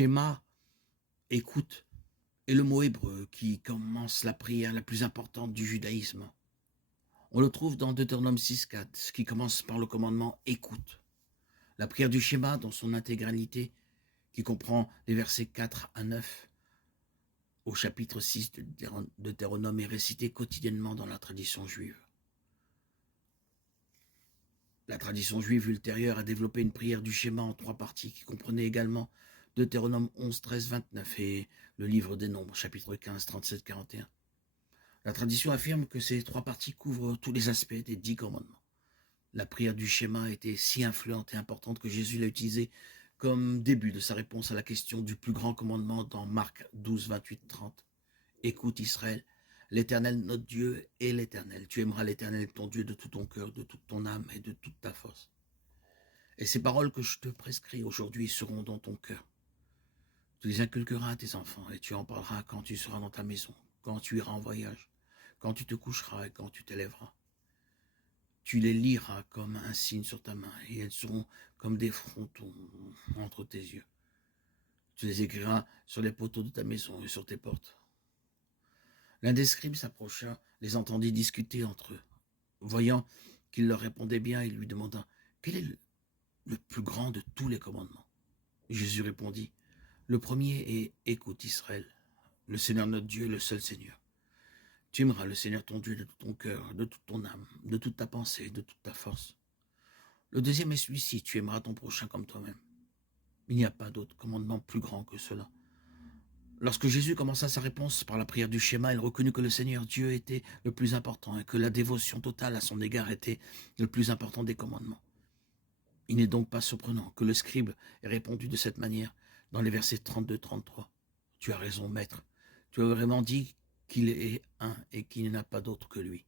Schéma, écoute, est le mot hébreu qui commence la prière la plus importante du judaïsme. On le trouve dans Deutéronome 6,4, qui commence par le commandement « Écoute ». La prière du schéma dans son intégralité, qui comprend les versets 4 à 9 au chapitre 6 de Deutéronome, est récitée quotidiennement dans la tradition juive. La tradition juive ultérieure a développé une prière du schéma en 3 parties, qui comprenait également Deutéronome 11, 13, 29 et le livre des Nombres, chapitre 15, 37, 41. La tradition affirme que ces 3 parties couvrent tous les aspects des 10 commandements. La prière du schéma était si influente et importante que Jésus l'a utilisée comme début de sa réponse à la question du plus grand commandement dans Marc 12, 28, 30. Écoute Israël, l'Éternel notre Dieu est l'Éternel. Tu aimeras l'Éternel ton Dieu de tout ton cœur, de toute ton âme et de toute ta force. Et ces paroles que je te prescris aujourd'hui seront dans ton cœur. Tu les inculqueras à tes enfants et tu en parleras quand tu seras dans ta maison, quand tu iras en voyage, quand tu te coucheras et quand tu t'élèveras. Tu les liras comme un signe sur ta main et elles seront comme des frontons entre tes yeux. Tu les écriras sur les poteaux de ta maison et sur tes portes. L'un des scribes s'approcha, les entendit discuter entre eux. Voyant qu'il leur répondait bien, il lui demanda « Quel est le plus grand de tous les commandements ?» Jésus répondit « Le premier est « Écoute Israël, le Seigneur notre Dieu est le seul Seigneur. Tu aimeras le Seigneur ton Dieu de tout ton cœur, de toute ton âme, de toute ta pensée, de toute ta force. Le deuxième est celui-ci, tu aimeras ton prochain comme toi-même. Il n'y a pas d'autre commandement plus grand que cela. » Lorsque Jésus commença sa réponse par la prière du schéma, il reconnut que le Seigneur Dieu était le plus important et que la dévotion totale à son égard était le plus important des commandements. Il n'est donc pas surprenant que le scribe ait répondu de cette manière dans les versets 32-33. « Tu as raison, maître. Tu as vraiment dit qu'il est un et qu'il n'y en a pas d'autre que lui.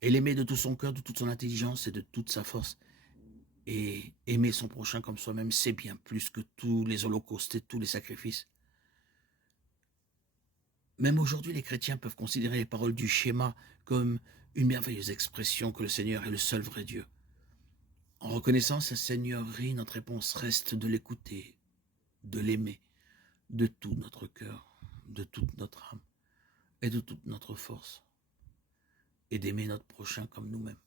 Et l'aimer de tout son cœur, de toute son intelligence et de toute sa force, et aimer son prochain comme soi-même, c'est bien plus que tous les holocaustes et tous les sacrifices. » Même aujourd'hui, les chrétiens peuvent considérer les paroles du schéma comme une merveilleuse expression que le Seigneur est le seul vrai Dieu. En reconnaissant sa seigneurie, notre réponse reste de l'écouter, de l'aimer, de tout notre cœur, de toute notre âme et de toute notre force, et d'aimer notre prochain comme nous-mêmes.